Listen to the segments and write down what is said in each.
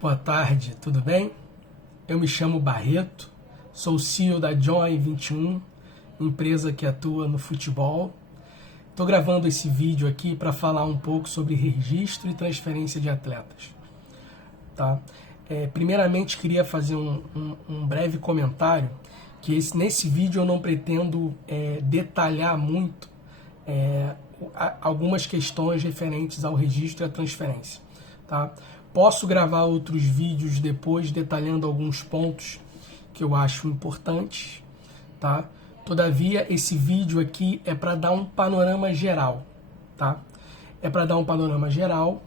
Boa tarde, tudo bem? Eu me chamo Barreto, sou o CEO da Join21, empresa que atua no futebol. Estou gravando esse vídeo aqui para falar um pouco sobre registro e transferência de atletas. Tá? Primeiramente, queria fazer um breve comentário, que nesse vídeo eu não pretendo detalhar muito algumas questões referentes ao registro e à transferência. Tá? Posso gravar outros vídeos depois detalhando alguns pontos que eu acho importantes. Tá? Todavia, esse vídeo aqui é para dar um panorama geral. Tá? É para dar um panorama geral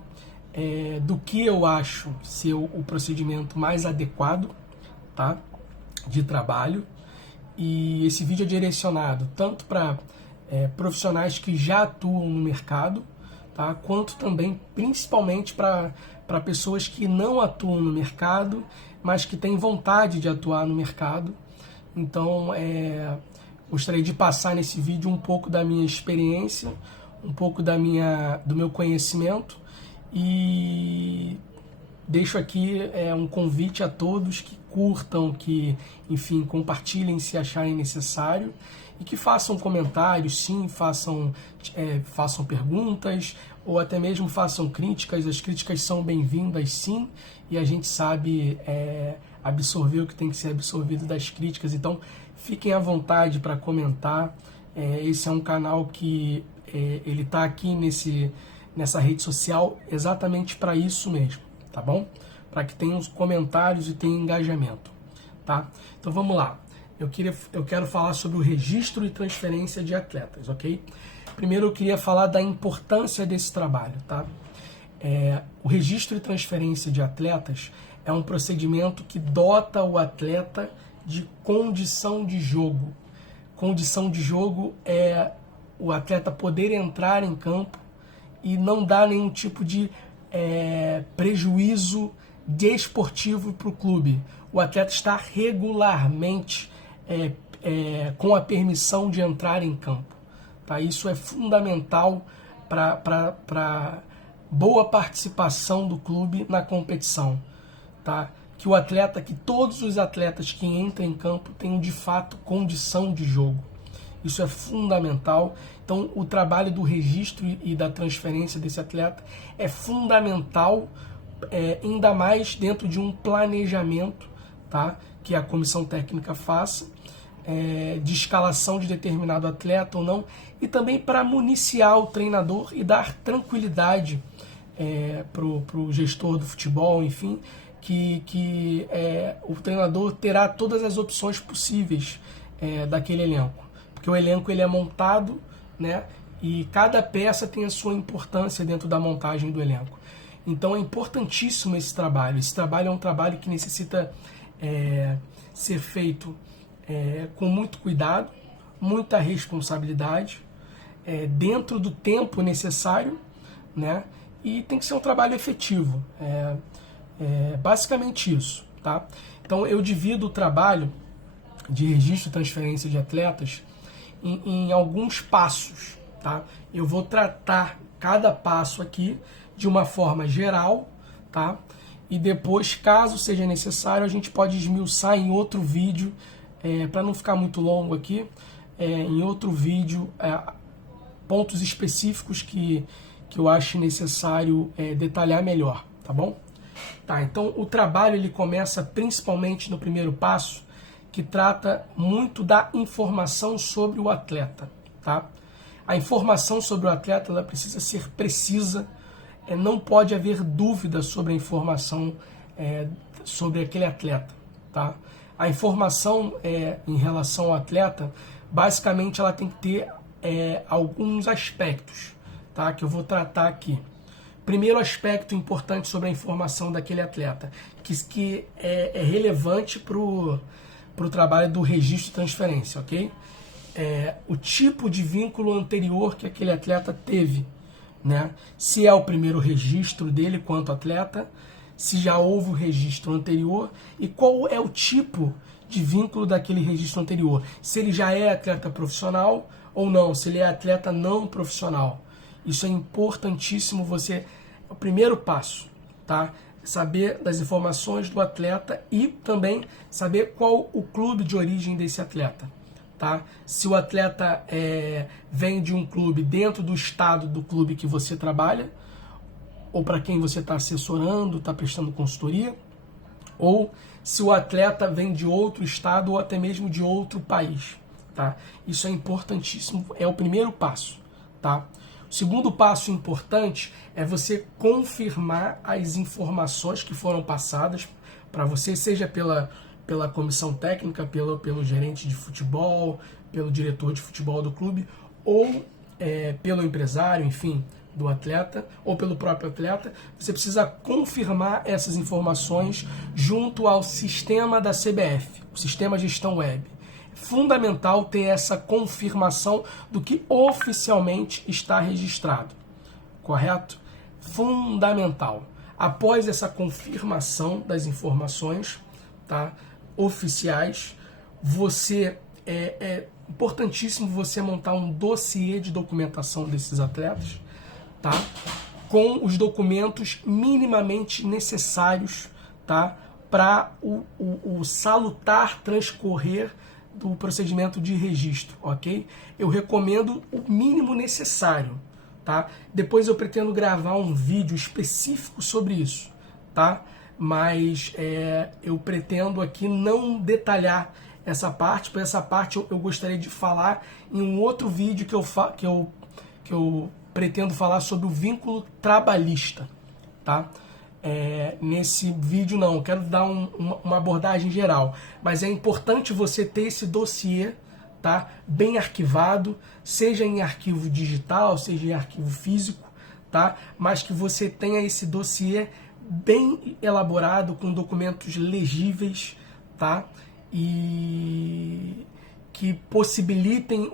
do que eu acho ser o procedimento mais adequado, tá? De trabalho. E esse vídeo é direcionado tanto para profissionais que já atuam no mercado, tá? Quanto também, principalmente, para pessoas que não atuam no mercado, mas que têm vontade de atuar no mercado. Então, gostaria de passar nesse vídeo um pouco da minha experiência, um pouco do meu conhecimento, e deixo aqui um convite a todos que curtam, que, enfim, compartilhem se acharem necessário e que façam comentários, sim, façam perguntas ou até mesmo façam críticas. As críticas são bem-vindas, sim, e a gente sabe absorver o que tem que ser absorvido das críticas. Então, fiquem à vontade para comentar. Esse é um canal que ele está aqui nessa rede social exatamente para isso mesmo, tá bom? Para que tenha os comentários e tenha engajamento, tá? Então vamos lá. Eu quero falar sobre o registro e transferência de atletas, ok? Primeiro eu queria falar da importância desse trabalho, tá? O registro e transferência de atletas é um procedimento que dota o atleta de condição de jogo. Condição de jogo é o atleta poder entrar em campo e não dar nenhum tipo de prejuízo desportivo para o clube. O atleta está regularmente com a permissão de entrar em campo. Tá? Isso é fundamental para boa participação do clube na competição. Tá? Que todos os atletas que entram em campo tenham de fato condição de jogo. Isso é fundamental. Então, o trabalho do registro e da transferência desse atleta é fundamental, ainda mais dentro de um planejamento, tá? Que a comissão técnica faça, de escalação de determinado atleta ou não, e também para municiar o treinador e dar tranquilidade para o gestor do futebol, enfim, que o treinador terá todas as opções possíveis daquele elenco. Porque o elenco ele é montado, né? E cada peça tem a sua importância dentro da montagem do elenco. Então é importantíssimo esse trabalho. Esse trabalho é um trabalho que necessita ser feito com muito cuidado, muita responsabilidade, dentro do tempo necessário, né? E tem que ser um trabalho efetivo. Basicamente isso, tá? Então eu divido o trabalho de registro e transferência de atletas em alguns passos, tá? Eu vou tratar cada passo aqui de uma forma geral, tá? E depois, caso seja necessário, a gente pode esmiuçar em outro vídeo, para não ficar muito longo aqui, em outro vídeo, pontos específicos que eu acho necessário detalhar melhor, tá bom? Tá, então o trabalho ele começa principalmente no primeiro passo, que trata muito da informação sobre o atleta, tá? A informação sobre o atleta ela precisa ser precisa, não pode haver dúvida sobre a informação sobre aquele atleta, tá? A informação em relação ao atleta, basicamente ela tem que ter alguns aspectos, tá? Que eu vou tratar aqui. Primeiro aspecto importante sobre a informação daquele atleta, que é relevante para o trabalho do registro e transferência, ok? O tipo de vínculo anterior que aquele atleta teve, né? Se é o primeiro registro dele quanto atleta, se já houve o registro anterior e qual é o tipo de vínculo daquele registro anterior. Se ele já é atleta profissional ou não, se ele é atleta não profissional. Isso é importantíssimo, o primeiro passo, tá? saber das informações do atleta e também saber qual o clube de origem desse atleta. Tá? Se o atleta vem de um clube dentro do estado do clube que você trabalha, ou para quem você está assessorando, está prestando consultoria, ou se o atleta vem de outro estado ou até mesmo de outro país. Tá? Isso é importantíssimo, é o primeiro passo. Tá? O segundo passo importante é você confirmar as informações que foram passadas para você, seja pela comissão técnica, pelo gerente de futebol, pelo diretor de futebol do clube, ou pelo empresário, enfim, do atleta, ou pelo próprio atleta. Você precisa confirmar essas informações junto ao sistema da CBF, o Sistema Gestão Web. É fundamental ter essa confirmação do que oficialmente está registrado, correto? Fundamental. Após essa confirmação das informações, tá, oficiais, é importantíssimo você montar um dossiê de documentação desses atletas, tá, com os documentos minimamente necessários, tá, para o salutar transcorrer do procedimento de registro, ok? Eu recomendo o mínimo necessário, tá? Depois eu pretendo gravar um vídeo específico sobre isso, tá? Mas eu pretendo aqui não detalhar essa parte, porque essa parte eu gostaria de falar em um outro vídeo que eu pretendo falar sobre o vínculo trabalhista, tá? Nesse vídeo não, eu quero dar uma abordagem geral, mas é importante você ter esse dossiê, tá, bem arquivado, seja em arquivo digital, seja em arquivo físico, tá, mas que você tenha esse dossiê bem elaborado, com documentos legíveis, tá, e que possibilitem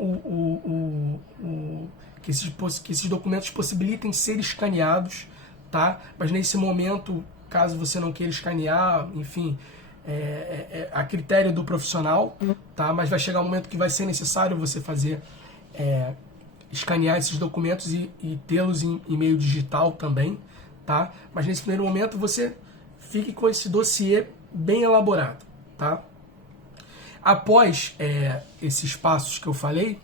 que esses documentos possibilitem ser escaneados, tá? Mas nesse momento, caso você não queira escanear, enfim, a critério do profissional, tá? Mas vai chegar um momento que vai ser necessário você fazer escanear esses documentos e tê-los em meio digital também, tá? Mas nesse primeiro momento você fique com esse dossiê bem elaborado, tá? Após esses passos que eu falei,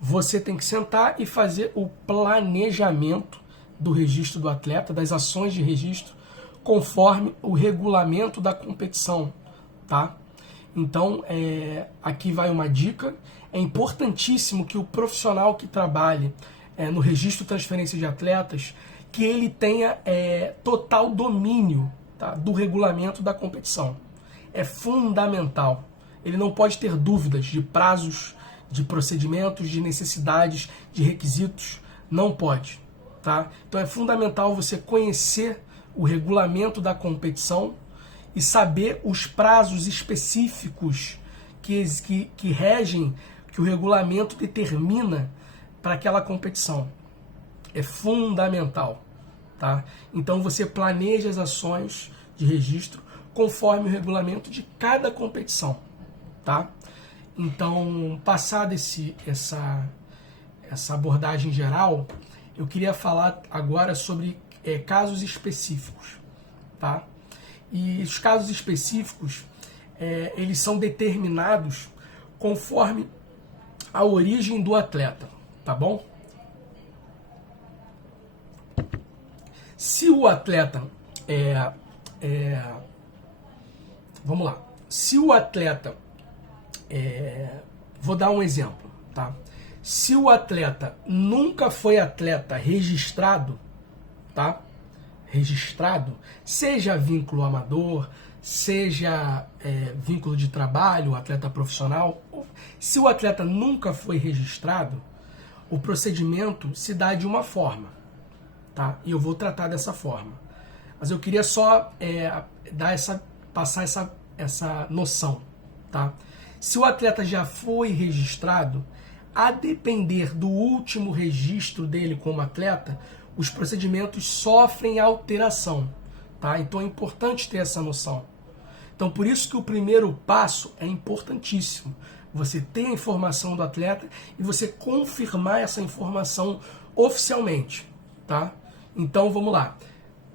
você tem que sentar e fazer o planejamento do registro do atleta, das ações de registro, conforme o regulamento da competição, tá? Então, aqui vai uma dica. É importantíssimo que o profissional que trabalhe no registro de transferência de atletas, que ele tenha total domínio, tá, do regulamento da competição. É fundamental. Ele não pode ter dúvidas de prazos, de procedimentos, de necessidades, de requisitos. Não pode. Tá? Então é fundamental você conhecer o regulamento da competição e saber os prazos específicos que regem, que o regulamento determina para aquela competição. É fundamental. Tá? Então você planeja as ações de registro conforme o regulamento de cada competição. Tá? Então, passada essa abordagem geral, eu queria falar agora sobre casos específicos, tá? E os casos específicos, eles são determinados conforme a origem do atleta, tá bom? Se o atleta vamos lá. Se o atleta vou dar um exemplo, tá? Se o atleta nunca foi atleta registrado, tá? Registrado, seja vínculo amador, seja vínculo de trabalho, atleta profissional, se o atleta nunca foi registrado, o procedimento se dá de uma forma, tá? E eu vou tratar dessa forma. Mas eu queria só passar essa noção, tá? Se o atleta já foi registrado, a depender do último registro dele como atleta, os procedimentos sofrem alteração, tá? Então é importante ter essa noção. Então por isso que o primeiro passo é importantíssimo. Você ter a informação do atleta e você confirmar essa informação oficialmente, tá? Então vamos lá.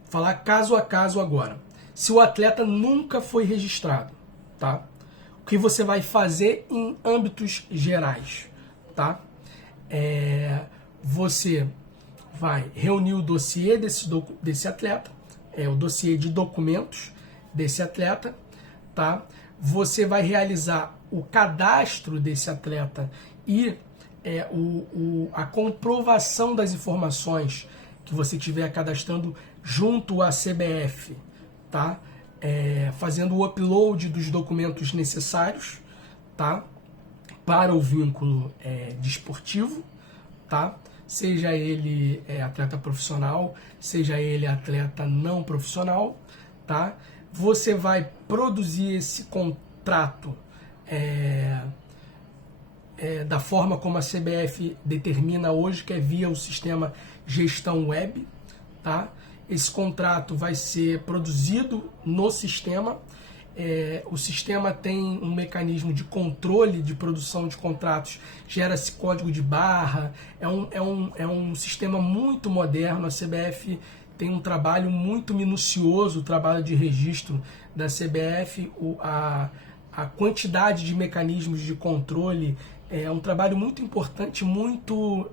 Falar caso a caso agora. se o atleta nunca foi registrado, tá? O que você vai fazer em âmbitos gerais, tá? Você vai reunir o dossiê desse atleta, o dossiê de documentos desse atleta, tá? Você vai realizar o cadastro desse atleta e a comprovação das informações que você estiver cadastrando junto à CBF, tá? Fazendo o upload dos documentos necessários, tá? Para o vínculo desportivo, tá? Seja ele atleta profissional, seja ele atleta não profissional, tá? Você vai produzir esse contrato da forma como a CBF determina hoje, que é via o sistema gestão web, tá? Esse contrato vai ser produzido no sistema. O sistema tem um mecanismo de controle de produção de contratos, gera-se código de barra, é um sistema muito moderno. A CBF tem um trabalho muito minucioso, o trabalho de registro da CBF, a quantidade de mecanismos de controle, é um trabalho muito importante, muito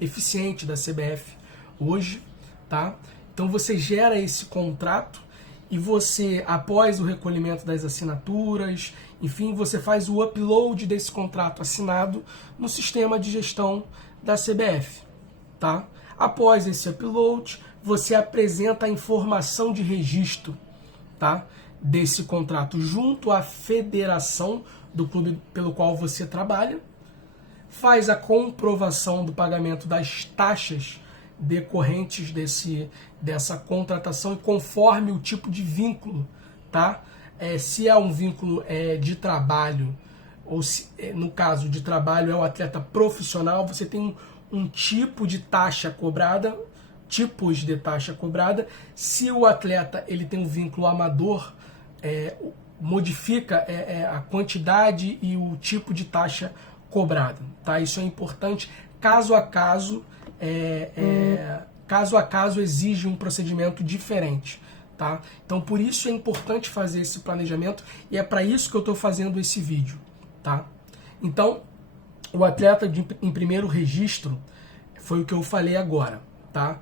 eficiente da CBF hoje, tá? Então você gera esse contrato e você, após o recolhimento das assinaturas, enfim, você faz o upload desse contrato assinado no sistema de gestão da CBF, tá? Após esse upload, você apresenta a informação de registro, tá? Desse contrato junto à federação do clube pelo qual você trabalha, faz a comprovação do pagamento das taxas decorrentes dessa contratação e conforme o tipo de vínculo, tá? Se é um vínculo de trabalho, ou se, no caso de trabalho é um atleta profissional, você tem um tipo de taxa cobrada, tipos de taxa cobrada. Se o atleta ele tem um vínculo amador, modifica a quantidade e o tipo de taxa cobrada, tá? Isso é importante. Caso a caso exige um procedimento diferente, tá? Então por isso é importante fazer esse planejamento e é para isso que eu estou fazendo esse vídeo, tá? Então o atleta em primeiro registro foi o que eu falei agora, tá?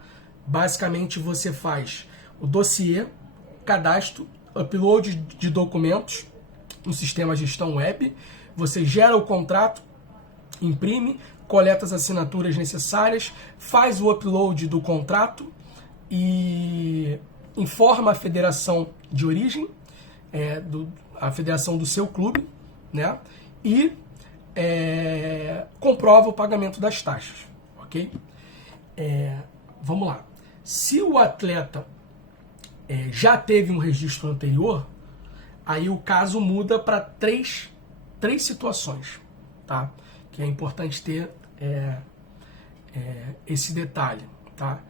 Basicamente você faz o dossiê, cadastro, upload de documentos no sistema gestão web, você gera o contrato, imprime, coleta as assinaturas necessárias, faz o upload do contrato e informa a federação de origem, a federação do seu clube, né? E comprova o pagamento das taxas, ok? Vamos lá. Se o atleta já teve um registro anterior, aí o caso muda para três situações, tá? Que é importante ter esse detalhe, tá?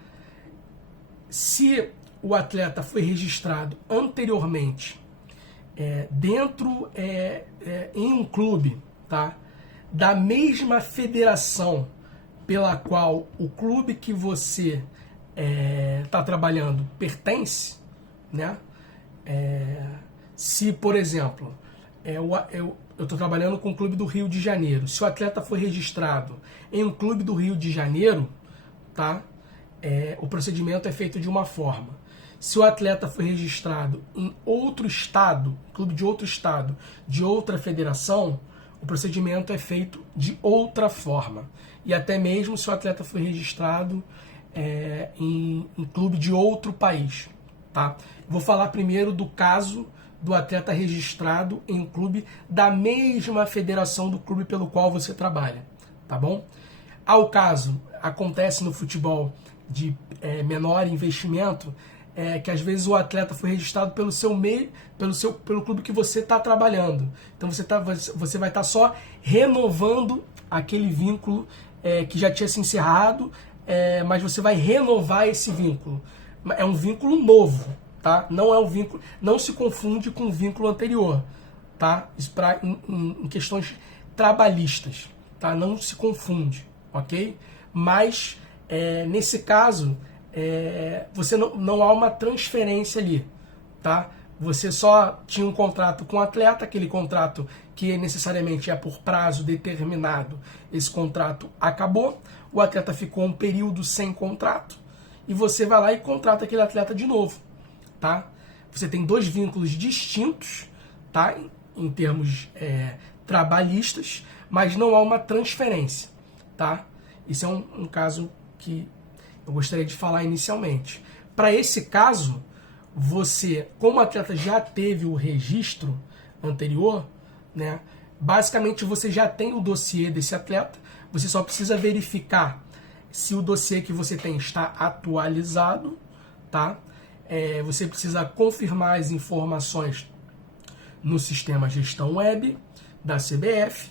Se o atleta foi registrado anteriormente em um clube, tá? Da mesma federação pela qual o clube que você está trabalhando pertence, né? Se, por exemplo, eu estou trabalhando com o clube do Rio de Janeiro. Se o atleta foi registrado em um clube do Rio de Janeiro, tá? O procedimento é feito de uma forma. Se o atleta foi registrado em outro estado, clube de outro estado, de outra federação, o procedimento é feito de outra forma. E até mesmo se o atleta foi registrado em clube de outro país, tá? Vou falar primeiro do caso do atleta registrado em um clube da mesma federação do clube pelo qual você trabalha, tá bom? Ao caso, acontece no futebol de menor investimento, que às vezes o atleta foi registrado pelo clube que você está trabalhando. Então você vai estar só renovando aquele vínculo que já tinha se encerrado, mas você vai renovar esse vínculo. É um vínculo novo, tá? Não é um vínculo, não se confunde com o vínculo anterior, tá? Isso em questões trabalhistas, tá? Não se confunde, ok? Mas nesse caso você não há uma transferência ali, tá? você só tinha um contrato com o atleta, aquele contrato que necessariamente é por prazo determinado, esse contrato acabou, o atleta ficou um período sem contrato, e você vai lá e contrata aquele atleta de novo, tá? Você tem dois vínculos distintos, tá? Em termos trabalhistas, mas não há uma transferência, tá? Isso é um caso que eu gostaria de falar inicialmente. Para esse caso, você, como o atleta já teve o registro anterior, né, basicamente você já tem o dossiê desse atleta, você só precisa verificar se o dossiê que você tem está atualizado, tá? Você precisa confirmar as informações no sistema gestão web da CBF,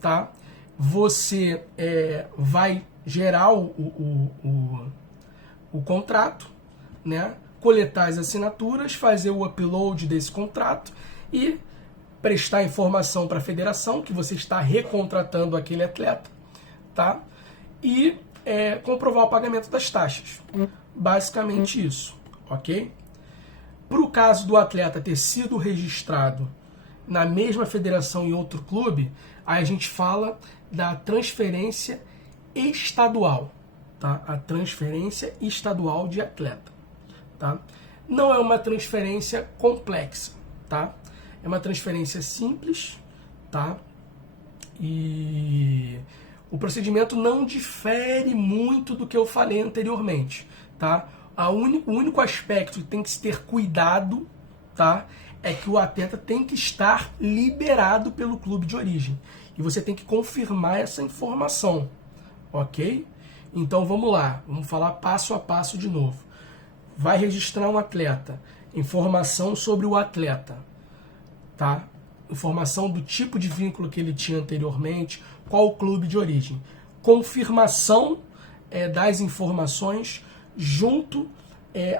tá? Você vai gerar o contrato, né? Coletar as assinaturas, fazer o upload desse contrato e prestar informação para a federação que você está recontratando aquele atleta, tá? E comprovar o pagamento das taxas. Basicamente isso, ok? Para o caso do atleta ter sido registrado na mesma federação em outro clube, aí a gente fala da transferência estadual, tá? A transferência estadual de atleta, tá? Não é uma transferência complexa, tá? É uma transferência simples, tá? E o procedimento não difere muito do que eu falei anteriormente, tá? O único aspecto que tem que se ter cuidado, tá? É que o atleta tem que estar liberado pelo clube de origem. E você tem que confirmar essa informação, ok? Então vamos lá, vamos falar passo a passo de novo. Vai registrar um atleta, informação sobre o atleta, tá? Informação do tipo de vínculo que ele tinha anteriormente, qual o clube de origem. Confirmação das informações junto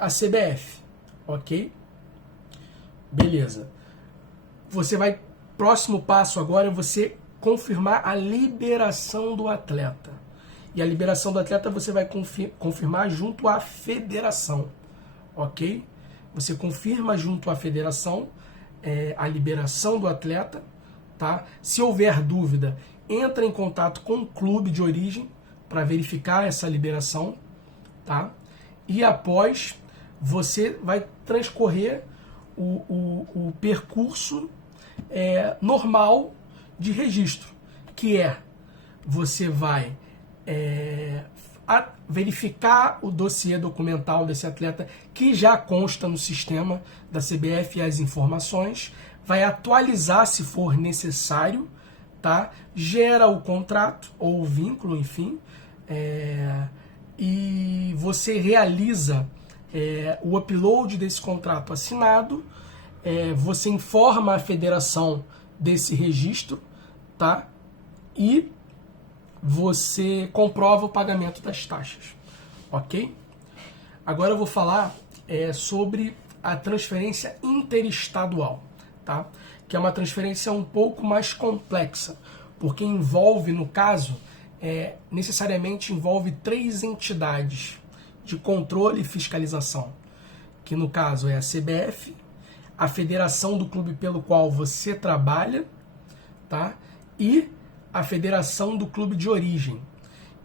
à CBF, ok? Beleza. Próximo passo agora é você confirmar a liberação do atleta. E a liberação do atleta você vai confirmar junto à federação, ok? Você confirma junto à federação a liberação do atleta, tá? Se houver dúvida, entra em contato com o clube de origem para verificar essa liberação, tá? E após, você vai transcorrer o percurso normal de registro, que você vai verificar o dossiê documental desse atleta que já consta no sistema da CBF e as informações, vai atualizar se for necessário, tá? Gera o contrato ou o vínculo, enfim, e você realiza o upload desse contrato assinado, você informa a federação desse registro, tá? E você comprova o pagamento das taxas, ok? Agora eu vou falar sobre a transferência interestadual, tá? Que é uma transferência um pouco mais complexa, porque envolve, no caso, necessariamente envolve 3 entidades de controle e fiscalização, que no caso é a CBF, a federação do clube pelo qual você trabalha, tá? E a federação do clube de origem.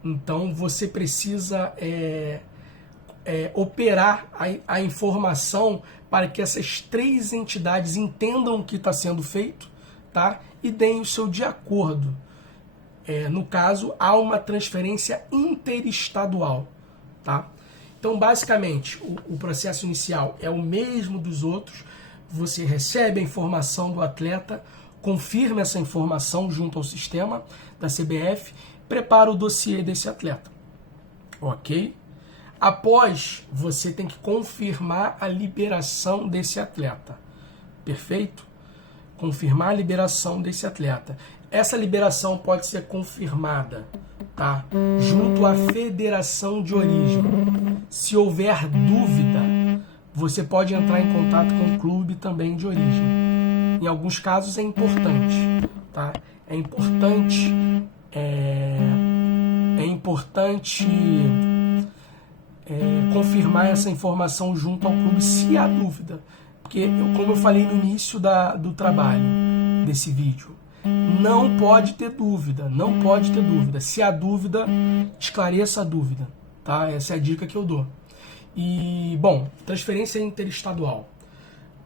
Então você precisa operar a informação para que essas 3 entidades entendam o que está sendo feito, tá? E deem o seu de acordo. No caso, há uma transferência interestadual, tá? Então, basicamente, o processo inicial é o mesmo dos outros. Você recebe a informação do atleta, confirma essa informação junto ao sistema da CBF, prepara o dossiê desse atleta, ok? Após, você tem que confirmar a liberação desse atleta, perfeito? Confirmar a liberação desse atleta. Essa liberação pode ser confirmada, tá? Junto à federação de origem. Se houver dúvida, você pode entrar em contato com o clube também de origem. Em alguns casos é importante, tá? É importante confirmar essa informação junto ao clube se há dúvida, Porque, como eu falei no início do trabalho desse vídeo, não pode ter dúvida, não pode ter dúvida. Se há dúvida, esclareça a dúvida, tá? Essa é a dica que eu dou. E, bom, transferência interestadual.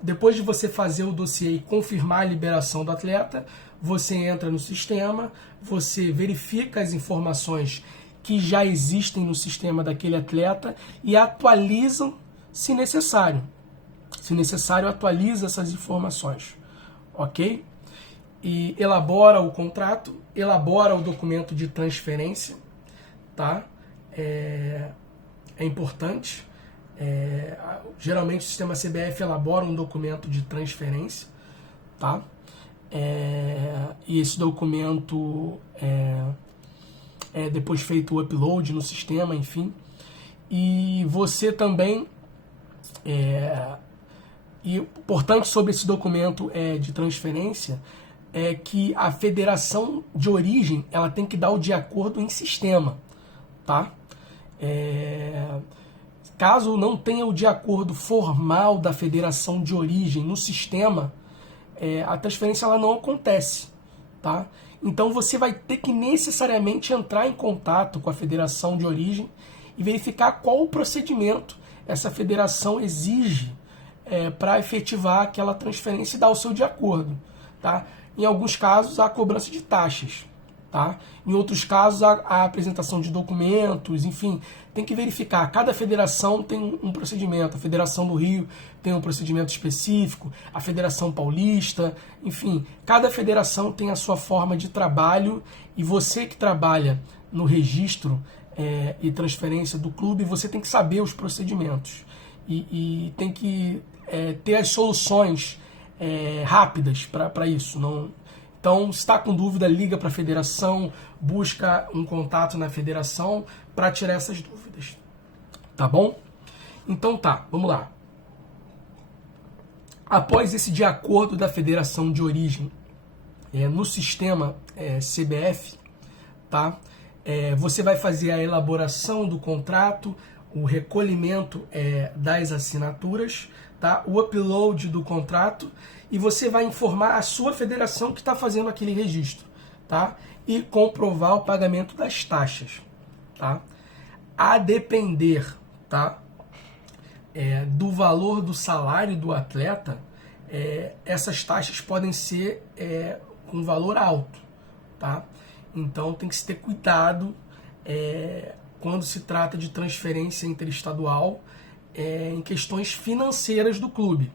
Depois de você fazer o dossiê e confirmar a liberação do atleta, você entra no sistema, você verifica as informações que já existem no sistema daquele atleta e atualizam se necessário. Se necessário, atualiza essas informações, ok? E elabora o contrato, elabora o documento de transferência, tá? É importante. Geralmente o sistema CBF elabora um documento de transferência, tá? E esse documento é depois feito o upload no sistema, enfim. E você também... E importante sobre esse documento de transferência é que a federação de origem ela tem que dar o de acordo em sistema, tá? Caso não tenha o de acordo formal da federação de origem no sistema, a transferência ela não acontece, tá? Então você vai ter que necessariamente entrar em contato com a federação de origem e verificar qual o procedimento essa federação exige para efetivar aquela transferência e dar o seu de acordo, tá? Em alguns casos, há cobrança de taxas, tá? Em outros casos, a apresentação de documentos, enfim, tem que verificar. Cada federação tem um procedimento. A Federação do Rio tem um procedimento específico, a Federação Paulista, enfim, cada federação tem a sua forma de trabalho e você que trabalha no registro e transferência do clube, você tem que saber os procedimentos e tem que ter as soluções rápidas para isso. Então, se está com dúvida, liga para a federação, busca um contato na federação para tirar essas dúvidas. Tá bom? Então tá, vamos lá. Após esse de acordo da federação de origem no sistema CBF, tá? Você vai fazer a elaboração do contrato, o recolhimento das assinaturas, tá? O upload do contrato, e você vai informar a sua federação que está fazendo aquele registro, tá? E comprovar o pagamento das taxas, tá? A depender, tá? Do valor do salário do atleta, essas taxas podem ser com valor alto, tá? Então tem que se ter cuidado quando se trata de transferência interestadual em questões financeiras do clube,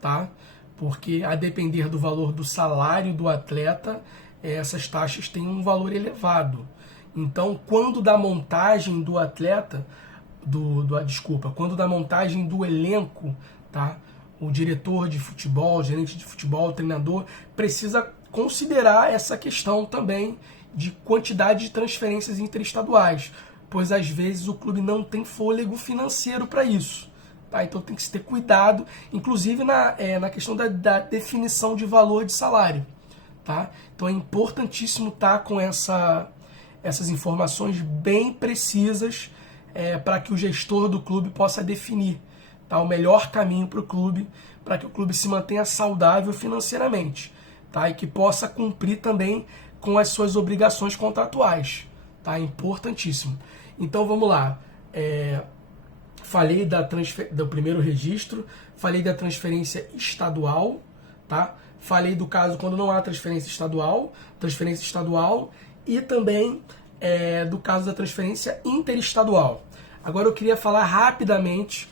tá? Porque a depender do valor do salário do atleta, essas taxas têm um valor elevado. Então, quando da montagem do atleta, quando da montagem do elenco, tá? O diretor de futebol, o gerente de futebol, o treinador, precisa considerar essa questão também de quantidade de transferências interestaduais, pois às vezes o clube não tem fôlego financeiro para isso. Tá? Então tem que se ter cuidado, inclusive na questão da definição de valor de salário. Tá? Então é importantíssimo estar com essas informações bem precisas para que o gestor do clube possa definir, tá? O melhor caminho para o clube, para que o clube se mantenha saudável financeiramente, tá? E que possa cumprir também com as suas obrigações contratuais. Tá? Importantíssimo. Então vamos lá. Falei do primeiro registro, falei da transferência estadual, tá? Falei do caso quando não há transferência estadual e também do caso da transferência interestadual. Agora eu queria falar rapidamente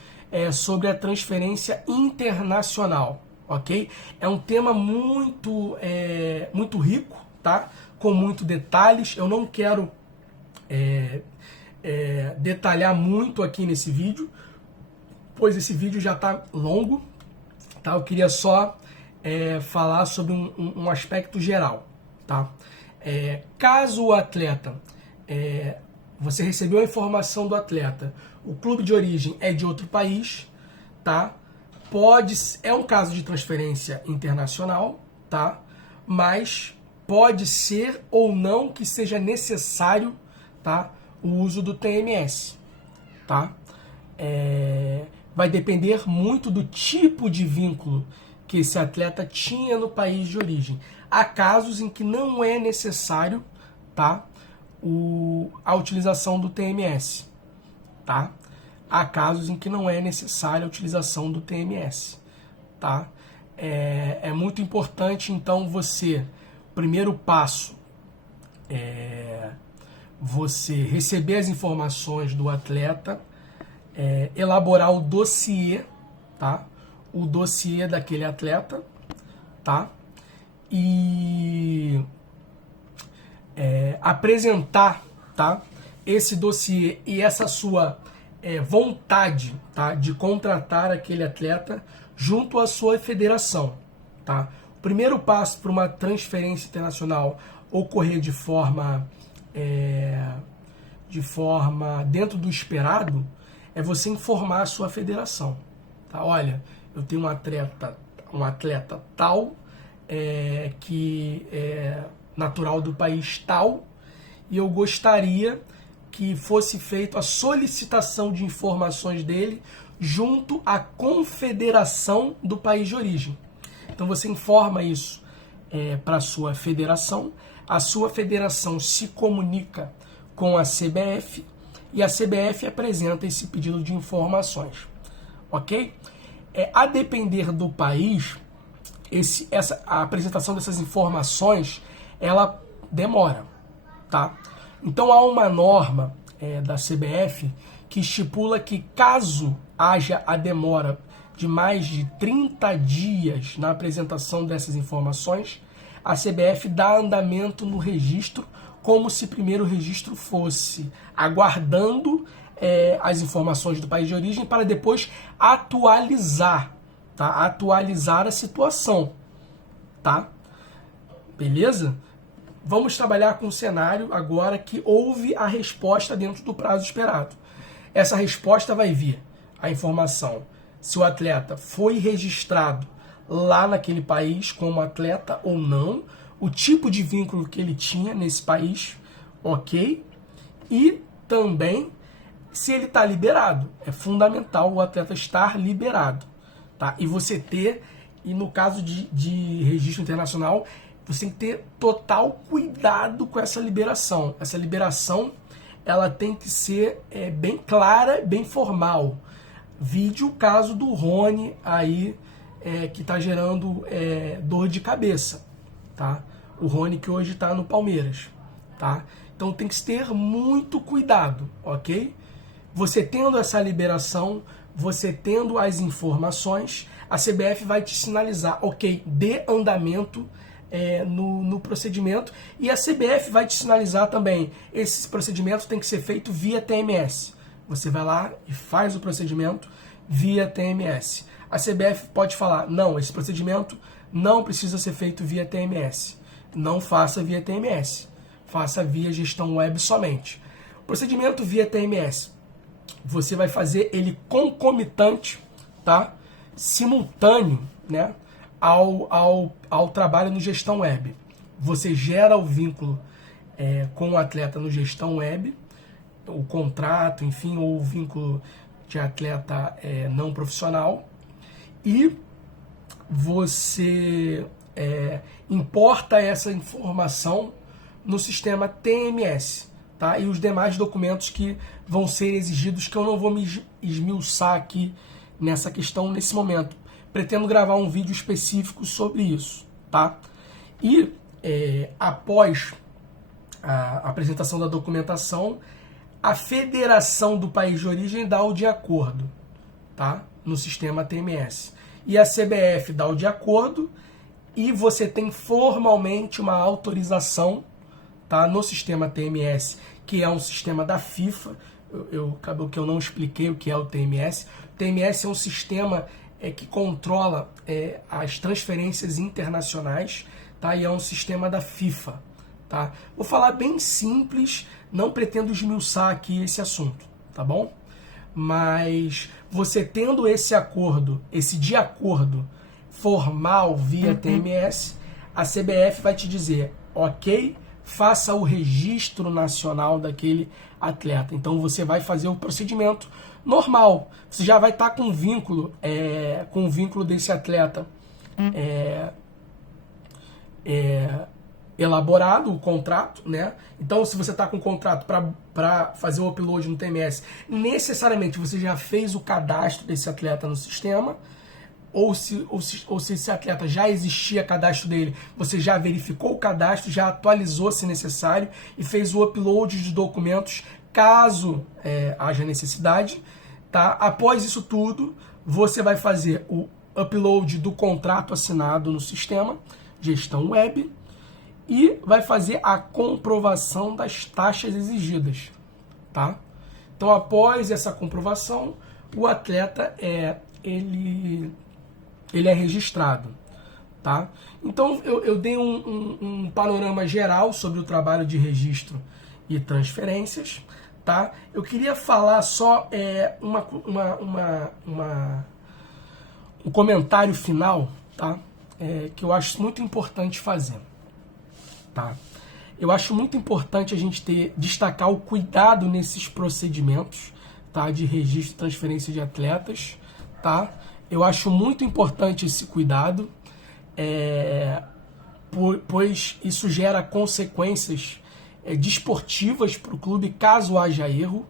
sobre a transferência internacional, ok? É um tema muito rico, tá? Com muitos detalhes. Eu não quero detalhar muito aqui nesse vídeo, pois esse vídeo já está longo, tá? Eu queria só falar sobre um aspecto geral, tá? Caso o atleta, você recebeu a informação do atleta, o clube de origem é de outro país, tá? É um caso de transferência internacional, tá? Mas pode ser ou não que seja necessário, tá? O uso do TMS, tá? vai depender muito do tipo de vínculo que esse atleta tinha no país de origem. Há casos em que não é necessário, tá, a utilização do TMS. Tá? Há casos em que não é necessária a utilização do TMS. Tá? É muito importante, então, primeiro passo, você receber as informações do atleta, elaborar o dossiê, tá? O dossiê daquele atleta, tá? E apresentar, tá? Esse dossiê e essa sua vontade, tá? De contratar aquele atleta junto à sua federação, tá? O primeiro passo para uma transferência internacional ocorrer de forma dentro do esperado é você informar a sua federação, tá? Olha, eu tenho um atleta tal, que é natural do país tal, e eu gostaria que fosse feita a solicitação de informações dele junto à confederação do país de origem. Então você informa isso para a sua federação se comunica com a CBF e a CBF apresenta esse pedido de informações, ok? A depender do país, a apresentação dessas informações, ela demora, tá? Então há uma norma da CBF que estipula que caso haja a demora de mais de 30 dias na apresentação dessas informações, a CBF dá andamento no registro como se primeiro o registro fosse aguardando as informações do país de origem para depois atualizar, tá? Atualizar a situação, tá? Beleza? Vamos trabalhar com um cenário agora que houve a resposta dentro do prazo esperado. Essa resposta vai vir a informação se o atleta foi registrado lá naquele país como atleta ou não, o tipo de vínculo que ele tinha nesse país, ok? E também se ele está liberado. É fundamental o atleta estar liberado, tá? E no caso de registro internacional, você tem que ter total cuidado com essa liberação. Essa liberação, ela tem que ser bem clara, bem formal. Vide o caso do Rony aí, que está gerando dor de cabeça, tá? O Rony que hoje está no Palmeiras, tá? Então tem que ter muito cuidado, ok? Você tendo essa liberação, você tendo as informações, a CBF vai te sinalizar, ok, dê andamento no procedimento, e a CBF vai te sinalizar também, esse procedimento tem que ser feito via TMS. Você vai lá e faz o procedimento via TMS. A CBF pode falar, não, esse procedimento não precisa ser feito via TMS. Não faça via TMS. Faça via gestão web somente. O procedimento via TMS, você vai fazer ele concomitante, tá? Simultâneo, né? Ao trabalho no gestão web. Você gera o vínculo com o atleta no gestão web, o contrato, enfim, ou o vínculo de atleta não profissional, e você importa essa informação no sistema TMS, tá? E os demais documentos que vão ser exigidos, que eu não vou me esmiuçar aqui nessa questão nesse momento. Pretendo gravar um vídeo específico sobre isso, tá? E após a apresentação da documentação, a federação do país de origem dá o de acordo, tá? No sistema TMS. E a CBF dá o de acordo e você tem formalmente uma autorização, tá? No sistema TMS, que é um sistema da FIFA. Acabou que eu não expliquei o que é o TMS. O TMS é um sistema que controla as transferências internacionais, tá? E é um sistema da FIFA, tá? Vou falar bem simples, não pretendo esmiuçar aqui esse assunto, tá bom? Mas você tendo esse acordo, esse de acordo formal via TMS, a CBF vai te dizer, ok, faça o registro nacional daquele atleta. Então você vai fazer o procedimento normal, você já vai estar com o vínculo desse atleta elaborado, o contrato, né? Então, se você está com o contrato para fazer o upload no TMS, necessariamente você já fez o cadastro desse atleta no sistema, ou se esse atleta já existia cadastro dele, você já verificou o cadastro, já atualizou se necessário e fez o upload de documentos caso haja necessidade, tá? Após isso tudo, você vai fazer o upload do contrato assinado no sistema, gestão web, e vai fazer a comprovação das taxas exigidas, tá? Então, após essa comprovação, o atleta ele é registrado, tá? Então, eu dei um panorama geral sobre o trabalho de registro e transferências, tá? Eu queria falar só um comentário final, tá? Que eu acho muito importante fazer, tá? Eu acho muito importante a gente destacar o cuidado nesses procedimentos, tá? De registro e transferência de atletas, tá? Eu acho muito importante esse cuidado, pois isso gera consequências desportivas para o clube caso haja erro,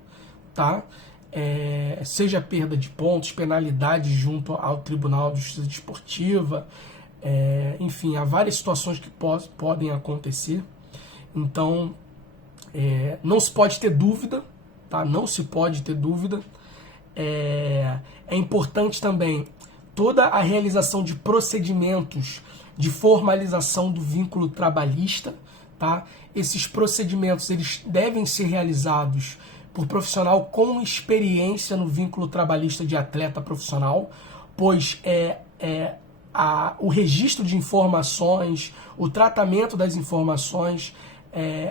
tá? Seja perda de pontos, penalidades junto ao Tribunal de Justiça Desportiva, enfim, há várias situações que podem acontecer. Então, não se pode ter dúvida, tá? Não se pode ter dúvida. É importante também toda a realização de procedimentos de formalização do vínculo trabalhista, tá? Esses procedimentos eles devem ser realizados por profissional com experiência no vínculo trabalhista de atleta profissional, pois o registro de informações, o tratamento das informações,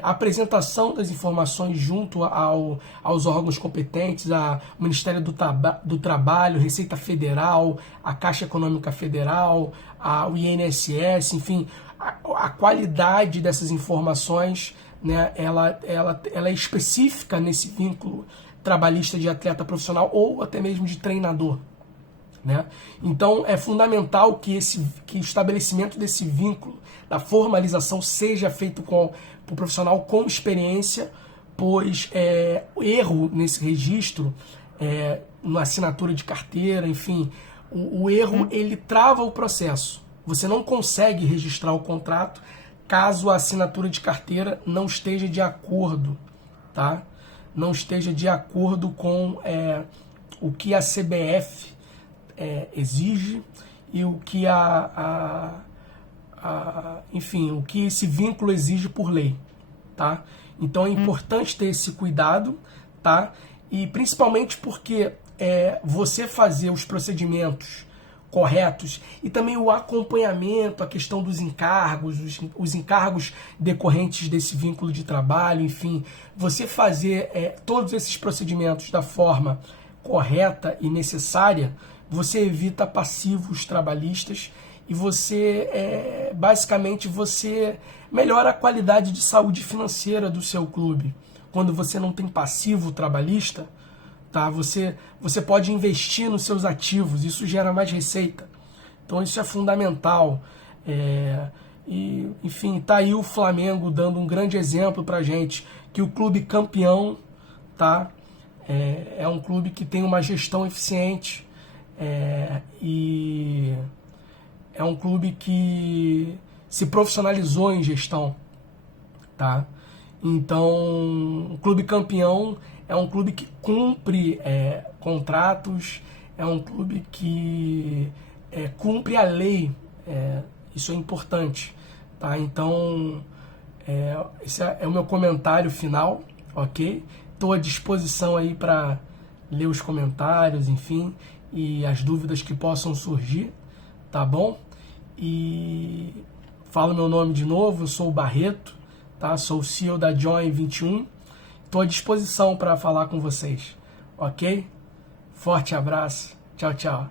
a apresentação das informações junto aos órgãos competentes, ao Ministério do Trabalho, Receita Federal, a Caixa Econômica Federal, o INSS, enfim, a qualidade dessas informações, né, ela é específica nesse vínculo trabalhista de atleta profissional ou até mesmo de treinador, né? Então é fundamental que o estabelecimento desse vínculo, da formalização, seja feito por um profissional com experiência, pois o erro nesse registro, na assinatura de carteira, enfim, o erro ele trava o processo. Você não consegue registrar o contrato caso a assinatura de carteira não esteja de acordo, tá? Não esteja de acordo com o que a CBF exige e o que enfim, o que esse vínculo exige por lei, tá? Então é importante ter esse cuidado, tá? E principalmente porque você fazer os procedimentos corretos e também o acompanhamento, a questão dos encargos, os encargos decorrentes desse vínculo de trabalho, enfim, você fazer todos esses procedimentos da forma correta e necessária, você evita passivos trabalhistas e você, basicamente, você melhora a qualidade de saúde financeira do seu clube. Quando você não tem passivo trabalhista, tá? Você pode investir nos seus ativos, isso gera mais receita. Então isso é fundamental. E, enfim, tá aí o Flamengo dando um grande exemplo pra gente, que o clube campeão, tá? É um clube que tem uma gestão eficiente, e é um clube que se profissionalizou em gestão, tá? Então, o clube campeão é um clube que cumpre contratos, é um clube que cumpre a lei, isso é importante, tá? Então, esse é o meu comentário final, ok? Estou à disposição aí para ler os comentários, enfim, e as dúvidas que possam surgir, tá bom? E falo meu nome de novo, eu sou o Barreto, tá? Sou o CEO da Join 21, estou à disposição para falar com vocês, ok? Forte abraço, tchau, tchau.